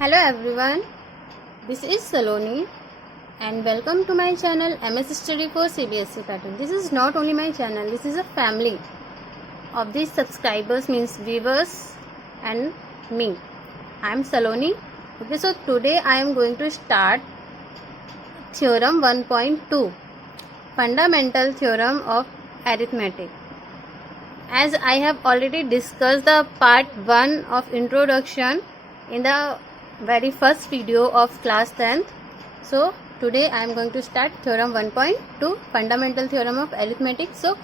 Hello everyone, this is Saloni and welcome to my channel MS Study for CBSE Pattern. This is not only my channel, this is a family of these subscribers, means viewers and me. I am Saloni. Okay, so today I am going to start Theorem 1.2, Fundamental Theorem of Arithmetic. As I have already discussed the part 1 of introduction in the very first video of class 10th. So today I am going to start theorem 1.2, fundamental theorem of arithmetic. So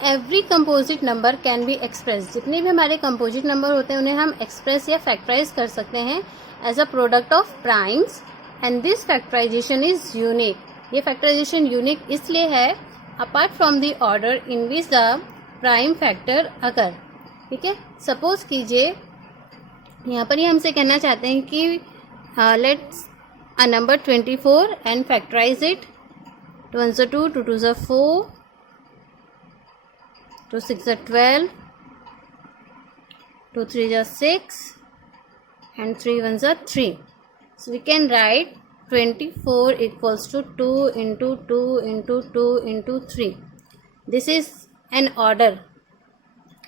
every composite number can be expressed. जितने भी हमारे composite number होते हैं उन्हें हम express या factorize कर सकते हैं as a product of primes, and this factorization is unique. ये factorization unique इसलिए है apart from the order in which the prime factor occur. ठीक है, suppose कीजिए यहाँ पर ही हमसे कहना चाहते हैं कि let's a number 24 and factorise it. 2 1 2, 2 2 4, 2 6 12, 2 3 6 and 3 1 3. So we can write 24 equals to 2 into 2 into 2 into 3. This is an order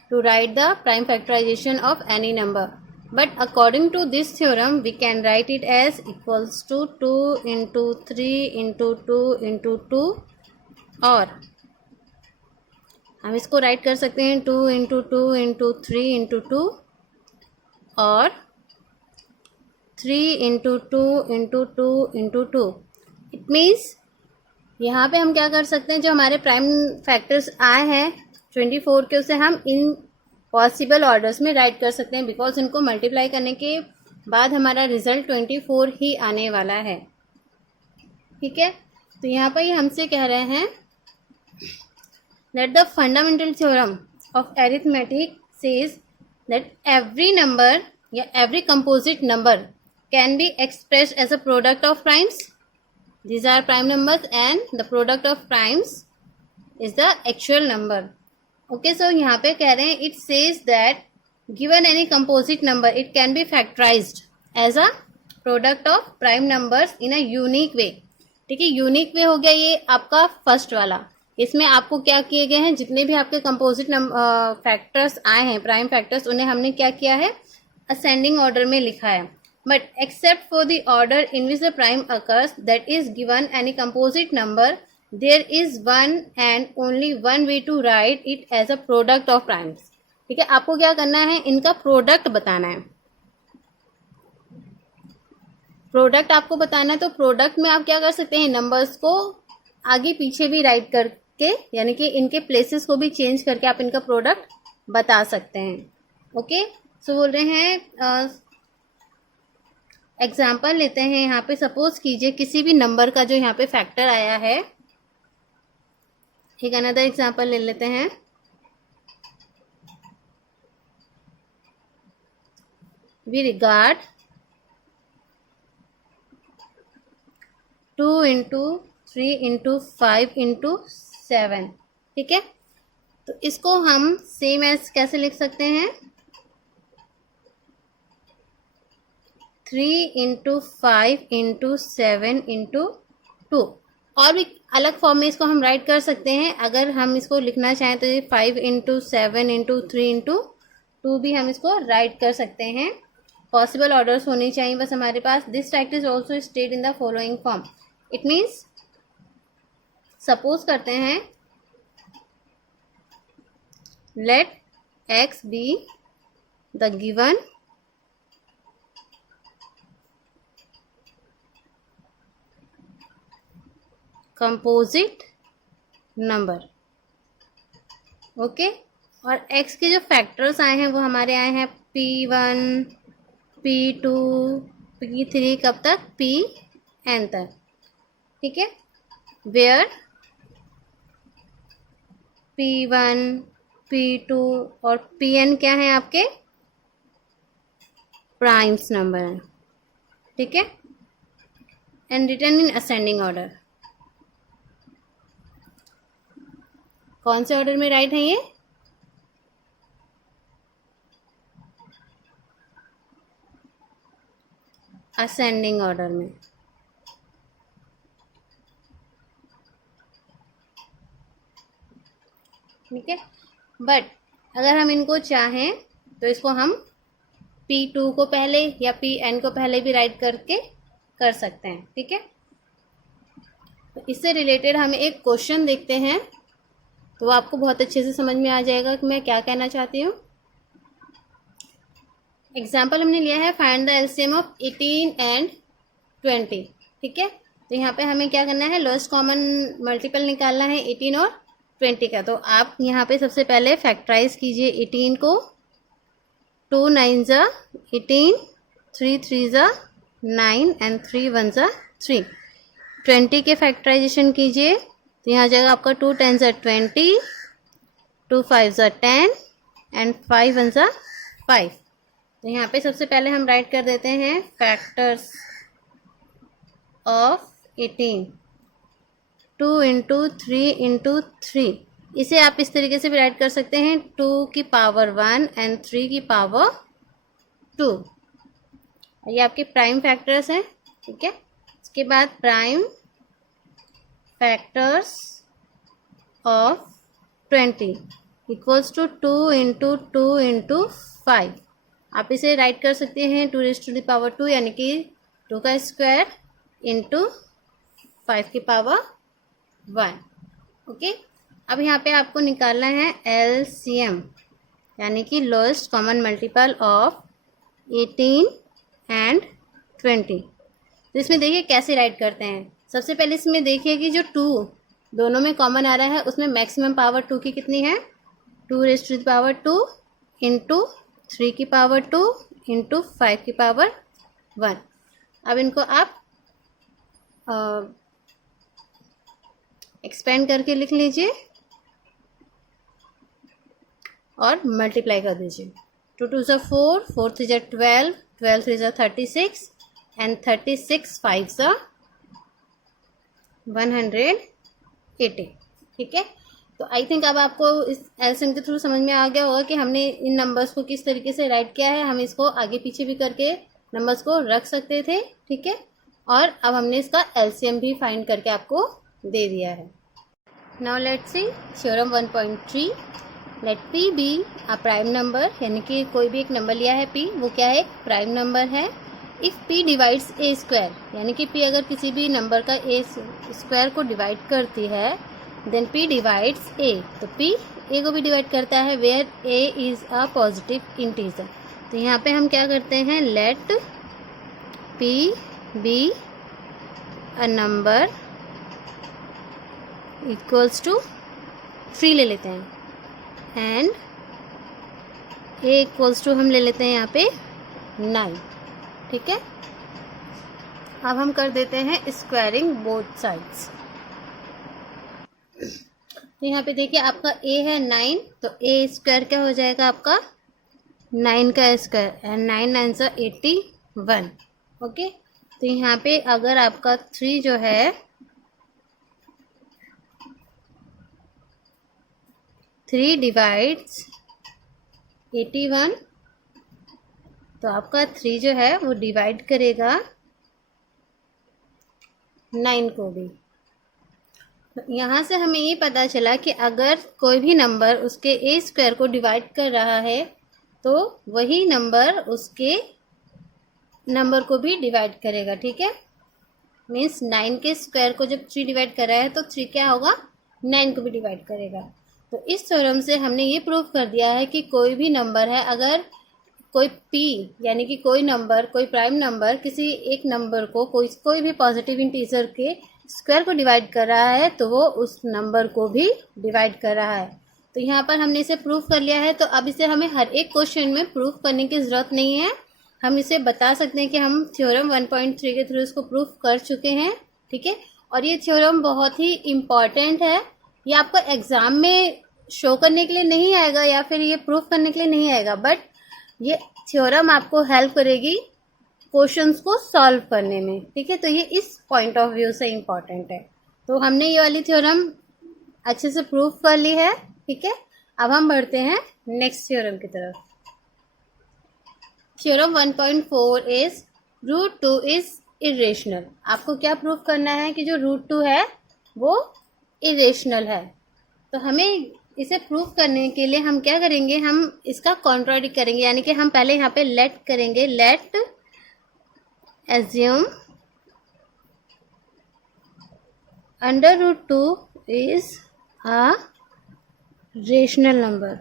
to write the prime factorization of any number. But according to this theorem, we can write it as equals to 2 into 3 into 2 into 2, और हम इसको right कर सकते हैं 2 into 2 into 3 into 2 और 3 into 2 into 2 into 2. It means यहाँ पे हम क्या कर सकते हैं, जो हमारे प्राइम फैक्टर्स आए हैं 24 के, उसे हम इन पॉसिबल ऑर्डर्स में राइट कर सकते हैं, बिकॉज इनको मल्टीप्लाई करने के बाद हमारा रिजल्ट 24 ही आने वाला है. ठीक है, तो यहाँ पर ये हमसे कह रहे हैं that the fundamental theorem of arithmetic says that every number या every composite number can be expressed as a product of primes. These are prime numbers and the product of primes is the actual number. Okay, so यहाँ पे कह रहे हैं it says that given any composite number it can be factorised as a product of prime numbers in a unique way. ठीक है, unique way हो गया ये आपका फर्स्ट वाला. इसमें आपको क्या किए गए हैं, जितने भी आपके कंपोजिट फैक्टर्स आए हैं प्राइम फैक्टर्स, उन्हें हमने क्या किया है, असेंडिंग ऑर्डर में लिखा है. But except for the order in which the prime occurs, that is given any composite number, there is one and only one way to write it as a product of primes. ठीक है, आपको क्या करना है, इनका product बताना है. Product आपको बताना है, तो प्रोडक्ट में आप क्या कर सकते हैं, नंबर्स को आगे पीछे भी राइट करके, यानी कि इनके प्लेसेस को भी चेंज करके आप इनका प्रोडक्ट बता सकते हैं. ओके, सो बोल रहे हैं एग्जाम्पल लेते हैं. यहाँ पे सपोज कीजिए किसी भी नंबर का जो यहाँ पे फैक्टर आया है. ठीक है, अनदर एग्जाम्पल ले लेते हैं. We regard 2 into 3 into 5 into 7. ठीक है, तो इसको हम सेम एज कैसे लिख सकते हैं, 3 into 5 into 7 into 2. और भी अलग फॉर्म में इसको हम राइट कर सकते हैं. अगर हम इसको लिखना चाहें तो ये 5 into 7 into 3 into 2 भी हम इसको राइट कर सकते हैं. पॉसिबल ऑर्डर्स होनी चाहिए बस हमारे पास. This fact is also state in the following form. It means suppose करते हैं, let x be the given composite number. Okay, और x के जो फैक्टर्स आए हैं वो हमारे आए हैं p1 p2 p3 कब तक, pn तक. ठीक है, वेयर p1 p2 और pn क्या है, आपके प्राइम्स नंबर है. ठीक है, and written in ascending order. कौन से ऑर्डर में राइट है ये, असेंडिंग ऑर्डर में। ठीक है, बट अगर हम इनको चाहें तो इसको हम P2 को पहले या Pn को पहले भी राइट करके कर सकते हैं। ठीक है, तो इससे रिलेटेड हमें एक क्वेश्चन देखते हैं, तो आपको बहुत अच्छे से समझ में आ जाएगा कि मैं क्या कहना चाहती हूँ। एग्जाम्पल हमने लिया है find the LCM of 18 and 20। ठीक है, तो यहाँ पे हमें क्या करना है, लोएस्ट कॉमन मल्टीपल निकालना है 18 और 20 का। तो आप यहाँ पे सबसे पहले फैक्टराइज कीजिए 18 को। 2 9 ज़ा 18, 3 3 ज़ा 9 एंड 3 1 ज़ा 3। 20 के फैक्टराइजेशन कीजिए, तो यहाँ जाएगा आपका 2 10 ज़ा 20, 2 5 ज़ा 10 एंड 5 1 ज़ा 5। तो यहाँ पे सबसे पहले हम राइट कर देते हैं फैक्टर्स ऑफ 18, 2 इंटू 3 इंटू 3। इसे आप इस तरीके से भी राइट कर सकते हैं 2 की पावर 1 एंड 3 की पावर 2। ये आपके प्राइम फैक्टर्स हैं। ठीक है, इसके बाद prime factors of 20 equals to 2 into 2 into 5। आप इसे राइट कर सकते हैं 2 रेज़ टू द पावर 2, यानी कि 2 का स्क्वायर इंटू 5 की पावर 1। ओके, अब यहाँ पे आपको निकालना है एलसीएम, यानी कि lowest common multiple of 18 and 20। तो इसमें देखिए कैसे राइट करते हैं। सबसे पहले इसमें देखिए कि जो 2 दोनों में कॉमन आ रहा है उसमें मैक्सिमम पावर 2 की कितनी है, 2 raise to the power 2 into 3 की पावर 2 इंटू 5 की पावर 1। अब इनको आप एक्सपेंड करके लिख लीजिए और मल्टीप्लाई कर दीजिए। 2 2 ज़ा 4, 4 3 ज़ा 12, 12 3 ज़ा 36 एंड 36 5 ज़ा 180। ठीक है, तो आई थिंक अब आपको इस एलसीएम के थ्रू समझ में आ गया होगा कि हमने इन नंबर्स को किस तरीके से राइट किया है। हम इसको आगे पीछे भी करके नंबर्स को रख सकते थे। ठीक है, और अब हमने इसका एलसीएम भी फाइंड करके आपको दे दिया है। Now let's see theorem 1.3। Let P be a prime number, यानी कि कोई भी एक नंबर लिया है P, वो क्या है, एक प्राइम नंबर है। If P divides A square, यानी कि P अगर किसी भी नंबर का ए स्क्वायर को डिवाइड करती है, देन P डिवाइड्स ए, तो P ए को भी डिवाइड करता है, where A is a positive integer. तो यहाँ पे हम क्या करते हैं, let P be a number equals to 3 ले लेते हैं, एंड ए इक्वल्स टू हम ले लेते हैं यहाँ पे 9। ठीक है, अब हम कर देते हैं स्क्वायरिंग बोथ साइड्स। तो यहाँ पे देखिए आपका ए है 9, तो ए स्क्वायर क्या हो जाएगा आपका 9 का स्क्वायर, एंड 9 9 ज़ा 81। ओके, तो यहाँ पे अगर आपका 3 जो है 3 डिवाइड्स 81, तो आपका 3 जो है वो डिवाइड करेगा 9 को भी। यहाँ से हमें ये पता चला कि अगर कोई भी नंबर उसके ए स्क्वायर को डिवाइड कर रहा है तो वही नंबर उसके नंबर को भी डिवाइड करेगा। ठीक है, मीन्स 9 के स्क्वायर को जब 3 डिवाइड कर रहा है तो 3 क्या होगा, 9 को भी डिवाइड करेगा। तो इस थ्योरम से हमने ये प्रूव कर दिया है कि कोई भी नंबर है, अगर कोई P यानी कि कोई नंबर, कोई प्राइम नंबर किसी एक नंबर को कोई भी पॉजिटिव इंटीजर के स्क्वायर को डिवाइड कर रहा है तो वो उस नंबर को भी डिवाइड कर रहा है। तो यहाँ पर हमने इसे प्रूव कर लिया है। तो अब इसे हमें हर एक क्वेश्चन में प्रूव करने की ज़रूरत नहीं है, हम इसे बता सकते हैं कि हम थ्योरम 1.3 के थ्रू इसको प्रूव कर चुके हैं। ठीक है, और ये थ्योरम बहुत ही इम्पॉर्टेंट है। ये आपको एग्ज़ाम में शो करने के लिए नहीं आएगा या फिर ये प्रूव करने के लिए नहीं आएगा, बट ये थ्योरम आपको हेल्प करेगी क्वेश्चंस को सॉल्व करने में। ठीक है, तो ये इस पॉइंट ऑफ व्यू से इम्पॉर्टेंट है। तो हमने ये वाली थ्योरम अच्छे से प्रूव कर ली है। ठीक है, अब हम बढ़ते हैं नेक्स्ट थ्योरम की तरफ। Theorem 1.4 is √2 is irrational. आपको क्या प्रूव करना है कि जो √2 है वो इरेशनल है। तो हमें इसे प्रूव करने के लिए हम क्या करेंगे, हम इसका कॉन्ट्राडिक्ट करेंगे, यानी कि हम पहले यहाँ पे लेट करेंगे, late assume √2 is a rational number.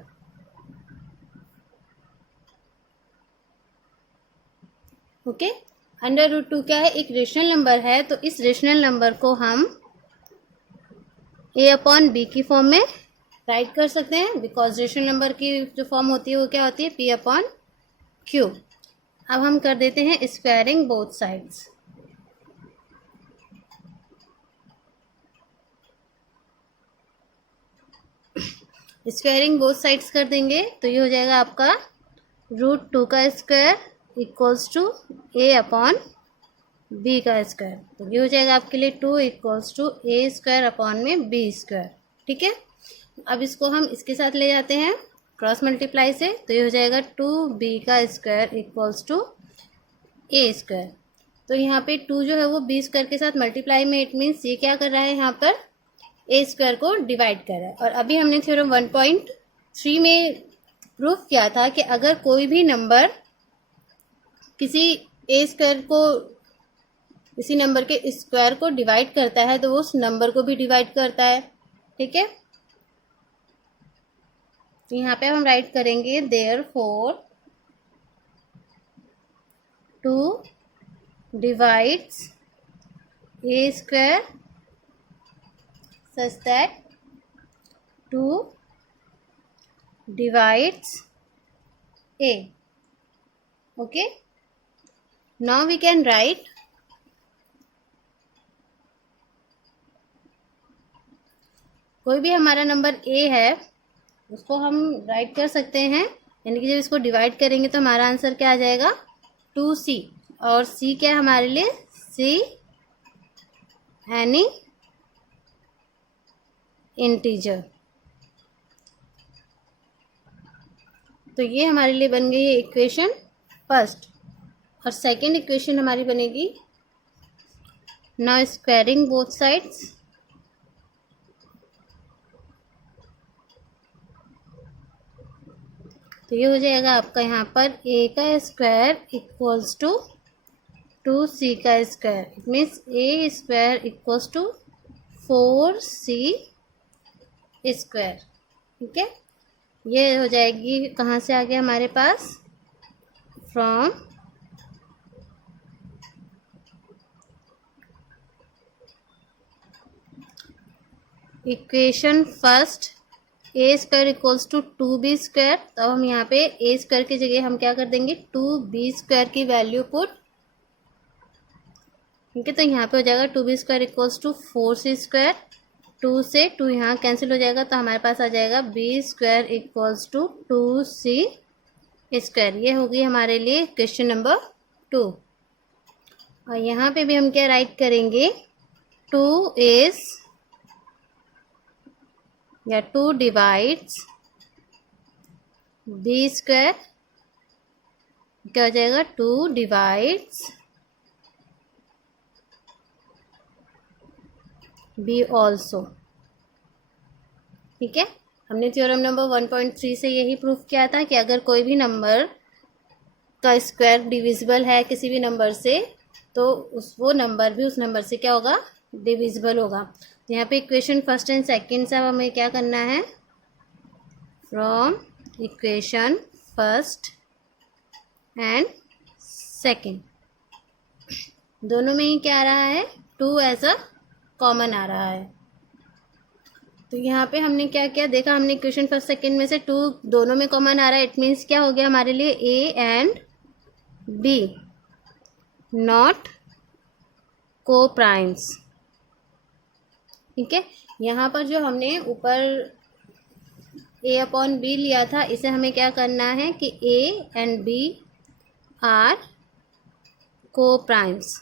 Okay, √2 क्या है, एक रेशनल नंबर है। तो इस रेशनल नंबर को हम a/b की फॉर्म में राइट कर सकते हैं, बिकॉज रेशनल नंबर की जो फॉर्म होती है वो क्या होती है, p/q। अब हम कर देते हैं squaring both sides. Squaring both sides कर देंगे तो ये हो जाएगा आपका √2 का स्क्वायर इक्वल्स टू a/b का स्क्वायर। तो ये हो जाएगा आपके लिए 2 इक्वल्स टू a²/b²। ठीक है, अब इसको हम इसके साथ ले जाते हैं क्रॉस मल्टीप्लाई से, तो ये हो जाएगा 2b का स्क्वायर इक्वल्स टू a²। तो यहाँ पे 2 जो है वो b² के साथ मल्टीप्लाई में, इट मीन्स ये क्या कर रहा है, यहाँ पर a² को डिवाइड कर रहा है। और अभी हमने थ्योरम 1.3 में प्रूफ किया था कि अगर कोई भी नंबर किसी a² को, किसी नंबर के स्क्वायर को डिवाइड करता है तो वो उस नंबर को भी डिवाइड करता है। ठीक है, तो यहाँ पे हम राइट करेंगे therefore 2 divides a² such that 2 divides a. Okay, now we can write कोई भी हमारा नंबर a है उसको हम राइट कर सकते हैं, यानी कि जब इसको डिवाइड करेंगे तो हमारा आंसर क्या आ जाएगा, 2c। और c क्या है हमारे लिए, c एनी इंटीजर। तो ये हमारे लिए बन गई है इक्वेशन फर्स्ट। और सेकंड इक्वेशन हमारी बनेगी, नाउ स्क्वायरिंग बोथ साइड्स। तो ये हो जाएगा आपका यहाँ पर a का स्क्वायर इक्वल्स टू 2c का square, it means a² equals to 4c²। ठीक है, ये हो जाएगी, कहाँ से आ गया हमारे पास, from equation first a² equals to 2b²। तो हम यहाँ पे a² की जगह हम क्या कर देंगे, 2b² की वैल्यू पुट। ठीक है, तो यहाँ पे हो जाएगा 2b² इक्वल्स टू 4c²। 2 से 2 यहाँ कैंसिल हो जाएगा तो हमारे पास आ जाएगा b² इक्वल्स टू 2c²। ये होगी हमारे लिए क्वेश्चन नंबर 2। और यहाँ पे भी हम क्या राइट करेंगे, 2 इज या 2 डिवाइड्स b², क्या हो जाएगा, 2 डिवाइड्स b ऑल्सो। ठीक है, हमने थ्योरम नंबर 1.3 से यही प्रूफ किया था कि अगर कोई भी नंबर का स्क्वायर डिविजिबल है किसी भी नंबर से, तो वो नंबर भी उस नंबर से क्या होगा, डिविजिबल होगा। तो यहाँ पे इक्वेशन फर्स्ट एंड सेकंड से अब हमें क्या करना है, from equation first and second दोनों में ही क्या आ रहा है, 2 एज अ कॉमन आ रहा है। तो यहाँ पे हमने क्या क्या देखा, हमने इक्वेशन फर्स्ट सेकंड में से 2 दोनों में कॉमन आ रहा है, इट मीन्स क्या हो गया हमारे लिए, a एंड b नॉट को प्राइम्स। ठीक है, यहाँ पर जो हमने ऊपर a/b लिया था, इसे हमें क्या करना है कि a एंड b आर को प्राइम्स।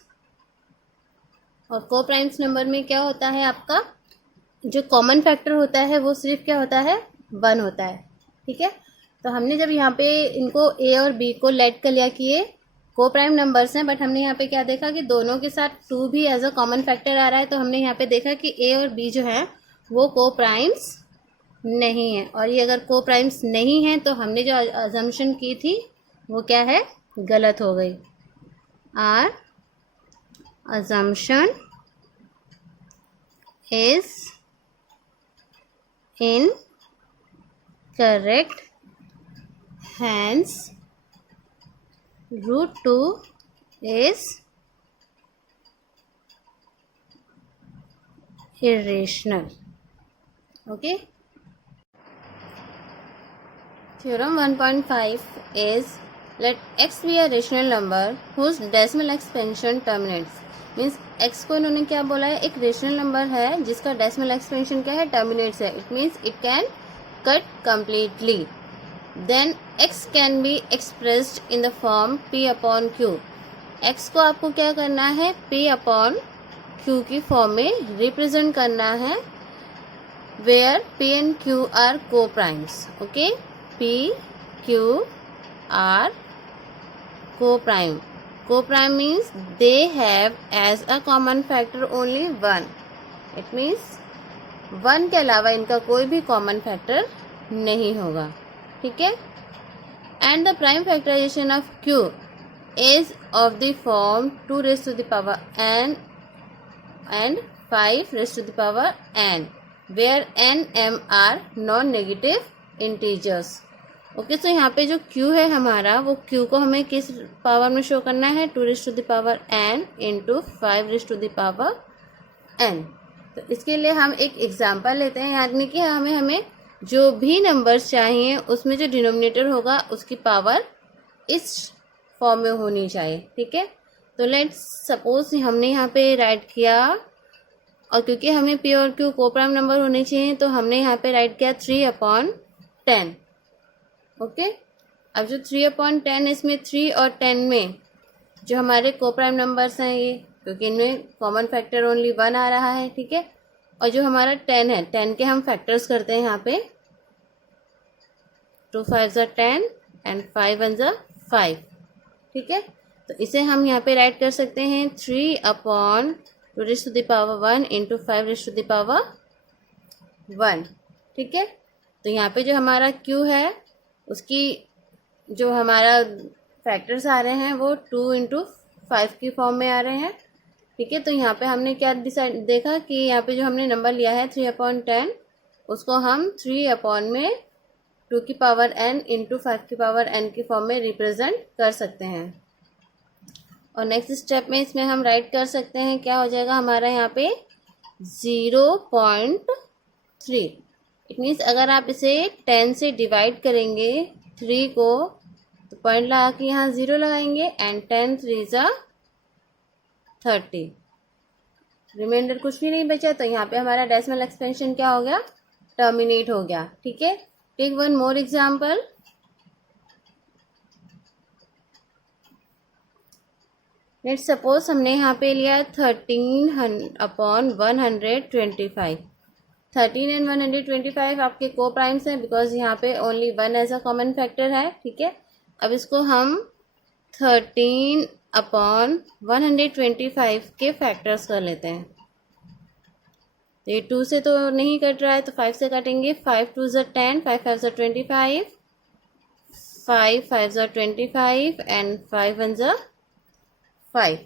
और को प्राइम्स नंबर में क्या होता है, आपका जो कॉमन फैक्टर होता है वो सिर्फ क्या होता है, 1 होता है। ठीक है, तो हमने जब यहाँ पे इनको a और b को लेट कर लिया कि ये को प्राइम नंबर्स हैं, बट हमने यहाँ पे क्या देखा कि दोनों के साथ 2 भी एज अ कॉमन फैक्टर आ रहा है, तो हमने यहाँ पे देखा कि ए और बी जो है वो को प्राइम्स नहीं है। और ये अगर को प्राइम्स नहीं है तो हमने जो अजम्पशन की थी वो क्या है, गलत हो गई। Our assumption is incorrect, hence root 2 is irrational. Okay. Theorem 1.5 is let x be a rational number whose decimal expansion terminates. Means x को इन्होंने क्या बोला है, एक रेशनल नंबर है जिसका डेसिमल एक्सपेंशन क्या है, टर्मिनेट्स है। It means it can cut completely. Then x can be expressed in the form p upon q। x को आपको क्या करना है, p अपॉन q की फॉर्म में रिप्रेजेंट करना है, where p and q are coprimes. Okay, p q are coprime. Co-prime means they have as a common factor only 1. It means 1 के अलावा इनका कोई भी कॉमन फैक्टर नहीं होगा। ठीक है। And the prime factorisation of Q is of the form 2 raised to the power n and 5 raised to the power n, where n m are non-negative integers. Okay, तो यहाँ पे जो Q है हमारा, वो Q को हमें किस पावर में शो करना है, 2 raise to the power n into 5 raise to the power n। तो इसके लिए हम एक एग्जांपल लेते हैं, यानी कि हमें जो भी नंबर्स चाहिए उसमें जो डिनोमिनेटर होगा उसकी पावर इस फॉर्म में होनी चाहिए। ठीक है, तो लेट्स सपोज हमने यहाँ पे राइट किया, और क्योंकि हमें P और Q को प्राइम नंबर होने चाहिए तो हमने यहाँ पे राइट किया 3/10। ओके, अब जो 3/10 इसमें 3 और 10 में जो हमारे को प्राइम नंबर्स हैं ये, क्योंकि इनमें कॉमन फैक्टर ओनली 1 आ रहा है। ठीक है, और जो हमारा 10 है, 10 के हम फैक्टर्स करते हैं यहाँ पे, 2 5 are 10 एंड 5 1 are 5। ठीक है, तो इसे हम यहाँ पे राइट कर सकते हैं 3/2 raised to the power 1 into 5 raised to the power 1। ठीक है, तो यहाँ पे जो हमारा Q है उसकी जो हमारा फैक्टर्स आ रहे हैं वो 2 इंटू 5 की फॉर्म में आ रहे हैं। ठीक है, तो यहाँ पे हमने क्या डिसाइड देखा कि यहाँ पे जो हमने नंबर लिया है 3/10, उसको हम 3 में 2 की पावर n इंटू 5 की पावर n की फॉर्म में रिप्रेजेंट कर सकते हैं। और नेक्स्ट स्टेप में इसमें हम राइट कर सकते हैं, क्या हो जाएगा हमारा यहाँ पे 0.3। इट मीन्स अगर आप इसे 10 से डिवाइड करेंगे 3 को, तो पॉइंट लगा के यहाँ 0 लगाएंगे एंड 10 3 जा 30, रिमाइंडर कुछ भी नहीं बचा, तो यहाँ पे हमारा डेसिमल एक्सपेंशन क्या हो गया, टर्मिनेट हो गया। ठीक है, take one more example. Let's suppose हमने यहाँ पे लिया 13/125। 13 एंड 125 आपके को प्राइम्स हैं, बिकॉज यहाँ पे only 1 as a common factor है। ठीक है, अब इसको हम 13/125 के फैक्टर्स कर लेते हैं। तो ये 2 से तो नहीं कट रहा है, तो 5 से काटेंगे। 5 2 ज़ा 10, 5 5 ज़ा 25, 5 5 ज़ा 25 एंड 5 1 ज़ा 5।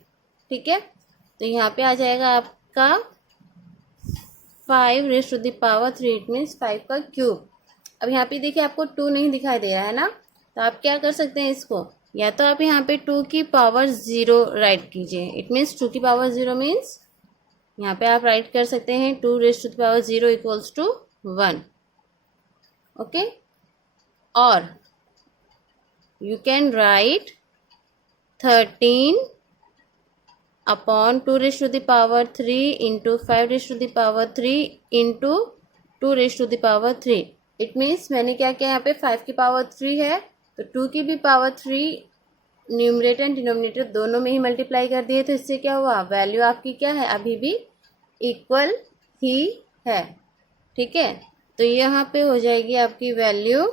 ठीक है, तो यहाँ पे आ जाएगा आपका 5 raise to the power 3, it means 5 का क्यूब। अब यहाँ पे देखिए आपको 2 नहीं दिखाई दे रहा है ना, तो आप क्या कर सकते हैं, इसको या तो आप यहाँ पे 2 की पावर 0 राइट कीजिए। इट मीन्स 2 की पावर 0 मीन्स यहाँ पे आप राइट कर सकते हैं 2 raise to the power 0 equals to 1। Okay, और you can write 13/2 raise to the power 3 into 5 raise to the power 3 into 2 raise to the power 3। It means मैंने क्या किया, यहाँ पे 5 की पावर 3 है तो 2 की भी पावर 3 न्यूमरेटर एंड डिनोमिनेटर दोनों में ही मल्टीप्लाई कर दिए, तो इससे क्या हुआ, वैल्यू आपकी क्या है, अभी भी इक्वल ही है। ठीक है, तो यहाँ पे हो जाएगी आपकी वैल्यू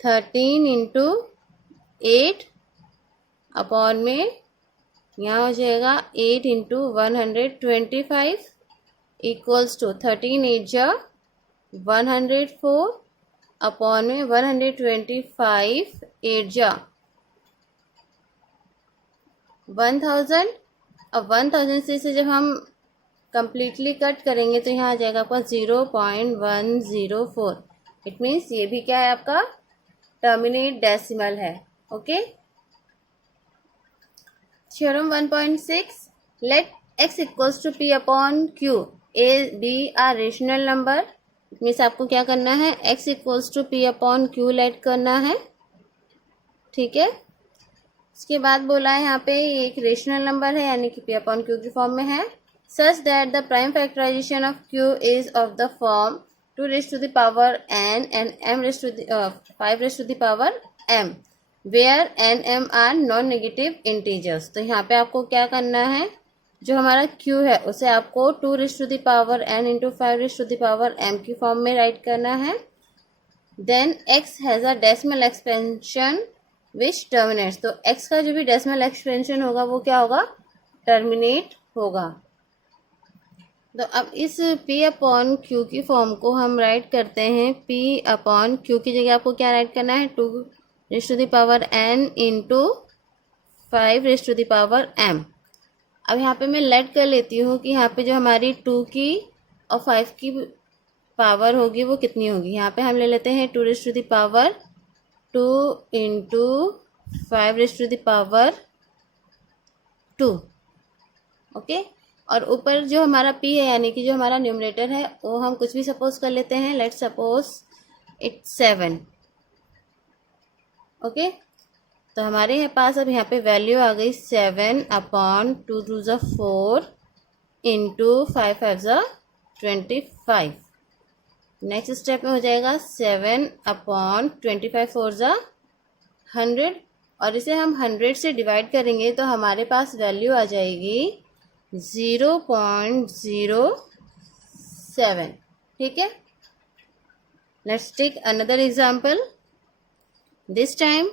13 इंटू 8 अपॉन में यहाँ हो जाएगा 8 इंटू 125 इक्वल्स टू 13 8 जा 104 अपॉन में 125 8 जा 1000। अब 1000 से जब हम कंप्लीटली कट करेंगे तो यहाँ आ जाएगा आपका 0.104। इट मीन्स ये भी क्या है आपका टर्मिनेट डेसिमल है। Okay. Theorem 1.6 let x equals to p upon q a b are rational number. It means आपको क्या करना है x equals to p upon q let करना है। ठीक है। इसके बाद बोला है यहाँ पे एक रेशनल नंबर है यानी कि p अपॉन q की फॉर्म में है। Such that the prime factorization of q is of the form 2 raised to the power n and m raised to the 5 raised to the power m, where n m are non-negative integers। तो यहाँ पे आपको क्या करना है, जो हमारा q है उसे आपको 2 raised to the power n into 5 raised to the power m की फॉर्म में राइट करना है। Then x has a decimal expansion which terminates। तो x का जो भी डेसिमल एक्सपेंशन होगा वो क्या होगा, टर्मिनेट होगा। तो अब इस p अपॉन q की फॉर्म को हम राइट करते हैं p अपॉन q की जगह आपको क्या राइट करना है 2 raise to the power n into 5 raise to the power m। अब यहाँ पे मैं लेट कर लेती हूँ कि यहाँ पे जो हमारी 2 की और 5 की पावर होगी वो कितनी होगी। यहाँ पे हम ले लेते हैं 2 raise to the power 2 into 5 raise to the power 2। Okay. और ऊपर जो हमारा p है यानी कि जो हमारा न्यूमरेटर है वो हम कुछ भी सपोज कर लेते हैं। Let's suppose it's 7। ओके। तो हमारे पास अब यहाँ पे वैल्यू आ गई 7 अपॉन 2 2 ज़ा 4 इंटू 5 5 ज़ा 25। नेक्स्ट स्टेप में हो जाएगा 7 अपॉन 25 4 ज़ा 100 और इसे हम 100 से डिवाइड करेंगे तो हमारे पास वैल्यू आ जाएगी 0.07। ठीक है। Let's take another example. This time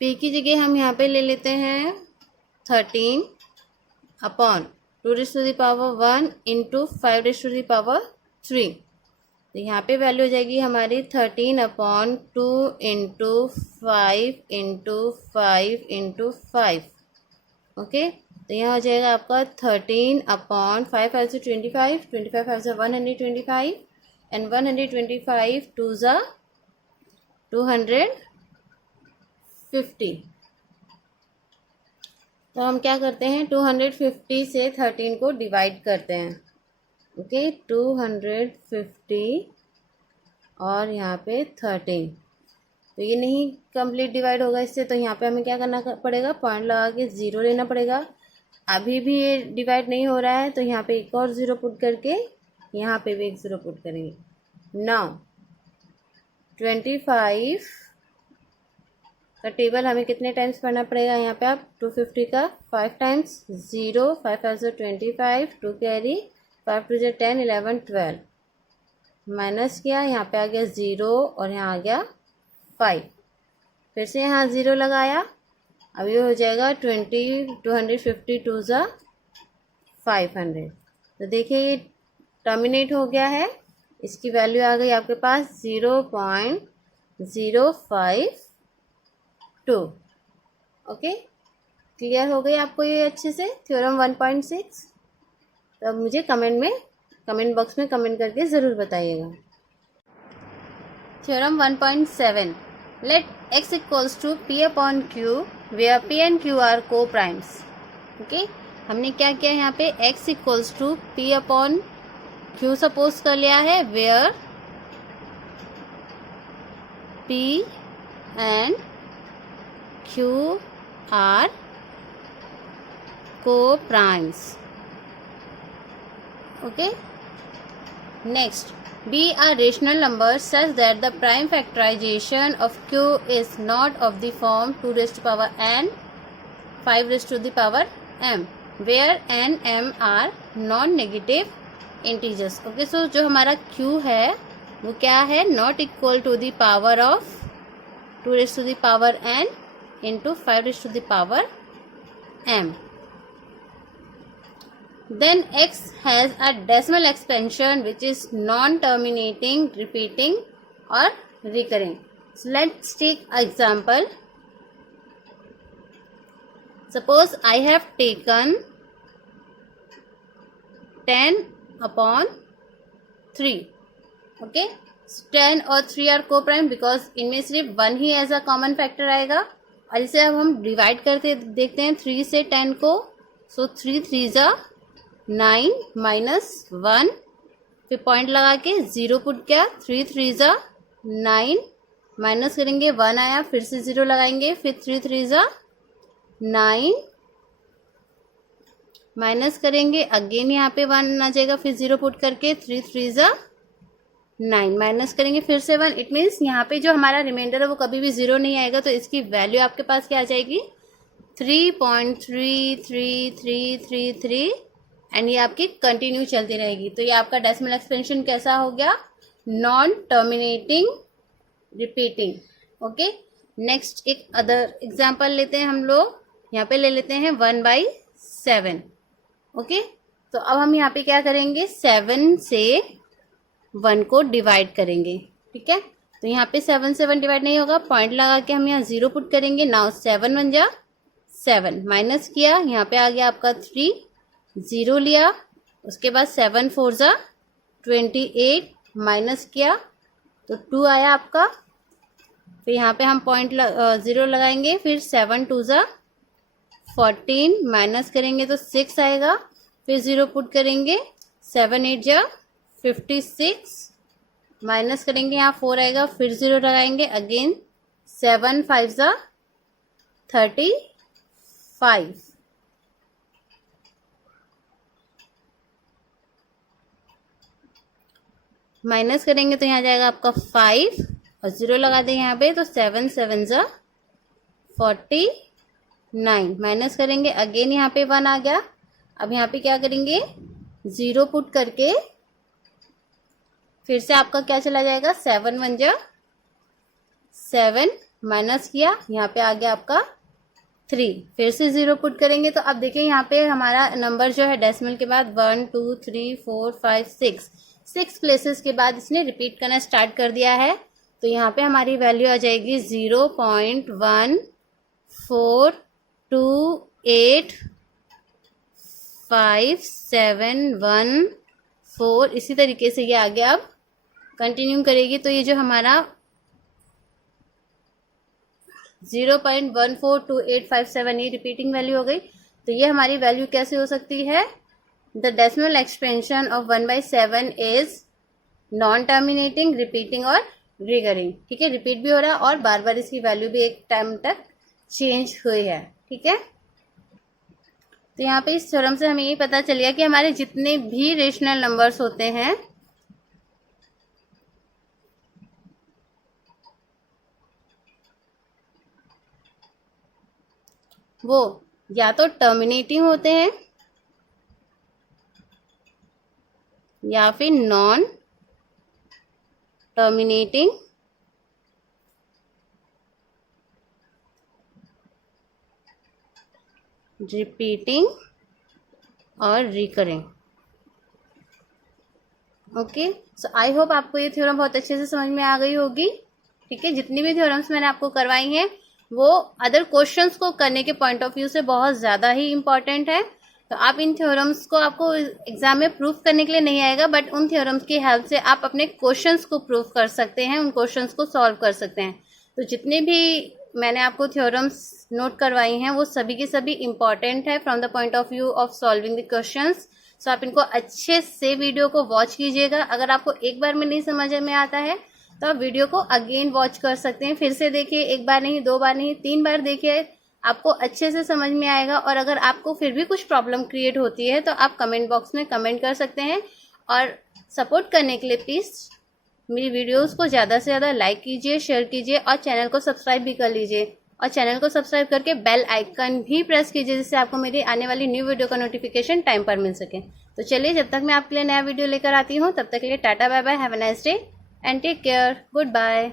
p की जगह हम यहाँ पे ले लेते हैं 13 upon 2 raise to the power 1 into 5 raise to the power 3। तो यहाँ पे वैल्यू हो जाएगी हमारी 13 upon 2 into 5 into 5 into 5। Okay. तो यहाँ हो जाएगा आपका 13 अपॉन 5 5 से 25 25 5 से 125 एंड 125 2 ज़ा 250। तो हम क्या करते हैं 250 से 13 को डिवाइड करते हैं। ओके। 250 और यहाँ पे 13। तो ये नहीं कंप्लीट डिवाइड होगा इससे, तो यहाँ पे हमें क्या करना पड़ेगा, पॉइंट लगा के 0 लेना पड़ेगा। अभी भी ये डिवाइड नहीं हो रहा है तो यहाँ पे एक और 0 पुट करके यहाँ पे भी एक 0 पुट करेंगे। नाउ 25 का टेबल हमें कितने टाइम्स पढ़ना पड़ेगा, यहाँ पे आप 250 का 5 टाइम्स 0 5 5 से 25 2 कैरी 5 2 से 10 11 12 माइनस किया, यहाँ पे आ गया 0 और यहाँ आ गया 5। फिर से यहाँ 0 लगाया। अब ये हो जाएगा 250 2 ज़ा 500। तो देखिए ये टर्मिनेट हो गया है। इसकी वैल्यू आ गई आपके पास 0.052। ओके। क्लियर हो गई आपको ये अच्छे से थ्योरम 1.6। तो अब मुझे कमेंट बॉक्स में कमेंट करके ज़रूर बताइएगा। Theorem 1.7 let x equals to p upon q where p and q are coprimes. Okay. हमने क्या किया यहाँ पे x equals to p upon q suppose कर लिया है where p and q are coprimes. Okay. Next b are rational numbers such that the prime factorization of q is not of the form 2 raised to power n 5 raised to the power m where n m are non-negative integers। Okay. So जो हमारा q है वो क्या है, not equal to the power of 2 raised to the power n into 5 raised to the power m. Then x has a decimal expansion which is non-terminating, repeating or recurring. So let's take an example. Suppose I have taken 10/3. Okay, 10 और 3 are को prime because इनमें सिर्फ 1 ही as a common factor आएगा. और इसे अब हम divide करते देखते हैं 3 से 10 को. सो 3 3 ज़ा 9 माइनस 1, फिर पॉइंट लगा के 0 पुट किया. 3 3 ज़ा 9 माइनस करेंगे 1 आया, फिर से 0 लगाएंगे, फिर 3 3 ज़ा 9 माइनस करेंगे, अगेन यहाँ पे 1 आ जाएगा, फिर 0 पुट करके 3 3 ज़ा 9 माइनस करेंगे, फिर से 1. इट मीन्स यहाँ पे जो हमारा रिमाइंडर है वो कभी भी 0 नहीं आएगा. तो इसकी वैल्यू आपके पास क्या आ जाएगी? 3.3333 एंड ये आपकी कंटिन्यू चलती रहेगी. तो ये आपका डेसिमल एक्सपेंशन कैसा हो गया? Non terminating repeating. Okay, next एक अदर एग्जाम्पल लेते हैं हम लोग. यहाँ पे ले लेते हैं 1/7. ओके, तो अब हम यहाँ पे क्या करेंगे? 7 से 1 को डिवाइड करेंगे. ठीक है, तो यहाँ पे 7 से 1 डिवाइड नहीं होगा, पॉइंट लगा के हम यहाँ 0 पुट करेंगे. नाउ 7 1 जा 7 माइनस किया, यहाँ पे आ गया आपका 3, 0 लिया, उसके बाद 7 4 जा 28 माइनस किया तो 2 आया आपका. फिर यहाँ पे हम पॉइंट 0 लगाएंगे, फिर 7 2 जा 14 माइनस करेंगे तो 6 आएगा, फिर 0 पुट करेंगे, 7 8 जा 56 माइनस करेंगे, यहाँ 4 आएगा, फिर 0 लगाएंगे, अगेन 7 5 जा 35 माइनस करेंगे तो यहाँ जाएगा आपका 5 और 0 लगा देंगे यहाँ पे तो 7 7 जा 49 माइनस करेंगे, अगेन यहाँ पे 1 आ गया. अब यहाँ पे क्या करेंगे? 0 पुट करके फिर से आपका क्या चला जाएगा? 7 1 जा 7 माइनस किया, यहाँ पे आ गया आपका 3, फिर से 0 पुट करेंगे. तो अब देखिए यहाँ पे हमारा नंबर जो है डेसिमल के बाद 1 2 3 4 5 6 प्लेसेस के बाद इसने रिपीट करना स्टार्ट कर दिया है. तो यहाँ पे हमारी वैल्यू आ जाएगी 0.142857114. इसी तरीके से ये आगे अब कंटिन्यू करेगी. तो ये जो हमारा 0.142857 ये रिपीटिंग वैल्यू हो गई. तो ये हमारी वैल्यू कैसे हो सकती है? The decimal expansion of 1/7 is non terminating, repeating और रिकरिंग. ठीक है, रिपीट भी हो रहा है और बार बार इसकी वैल्यू भी एक टाइम तक चेंज हुई है. ठीक है, तो यहाँ पे इस थ्योरम से हमें ये पता चल गया कि हमारे जितने भी रेशनल नंबर्स होते हैं वो या तो टर्मिनेटिंग होते हैं या फिर नॉन टर्मिनेटिंग रिपीटिंग और recurring. Okay, so I hope आपको ये थ्योरम बहुत अच्छे से समझ में आ गई होगी. ठीक है, जितनी भी थ्योरम्स मैंने आपको करवाई हैं वो अदर क्वेश्चंस को करने के पॉइंट ऑफ व्यू से बहुत ज़्यादा ही इम्पॉर्टेंट है. तो आप इन थ्योरम्स को आपको एग्जाम में प्रूफ करने के लिए नहीं आएगा, बट उन थ्योरम्स की हेल्प से आप अपने क्वेश्चंस को प्रूफ कर सकते हैं, उन क्वेश्चंस को सॉल्व कर सकते हैं. तो जितने भी मैंने आपको थ्योरम्स नोट करवाई हैं वो सभी के सभी इम्पॉर्टेंट है from the point of view of solving the questions. So आप इनको अच्छे से वीडियो को वॉच कीजिएगा. अगर आपको एक बार में नहीं समझ में आता है तो आप वीडियो को अगेन वॉच कर सकते हैं. फिर से देखिए, एक बार नहीं, 2 बार नहीं, 3 बार देखिए, आपको अच्छे से समझ में आएगा. और अगर आपको फिर भी कुछ प्रॉब्लम क्रिएट होती है तो आप कमेंट बॉक्स में कमेंट कर सकते हैं. और सपोर्ट करने के लिए प्लीज़ मेरी वीडियोस को ज़्यादा से ज़्यादा लाइक कीजिए, शेयर कीजिए और चैनल को सब्सक्राइब भी कर लीजिए. और चैनल को सब्सक्राइब करके बेल आइकन भी प्रेस कीजिए जिससे आपको मेरी आने वाली न्यू वीडियो का नोटिफिकेशन टाइम पर मिल सके. तो चलिए, जब तक मैं आपके लिए नया वीडियो लेकर आती हूँ तब तक के लिए tata bye bye, have a nice day and take care, good bye.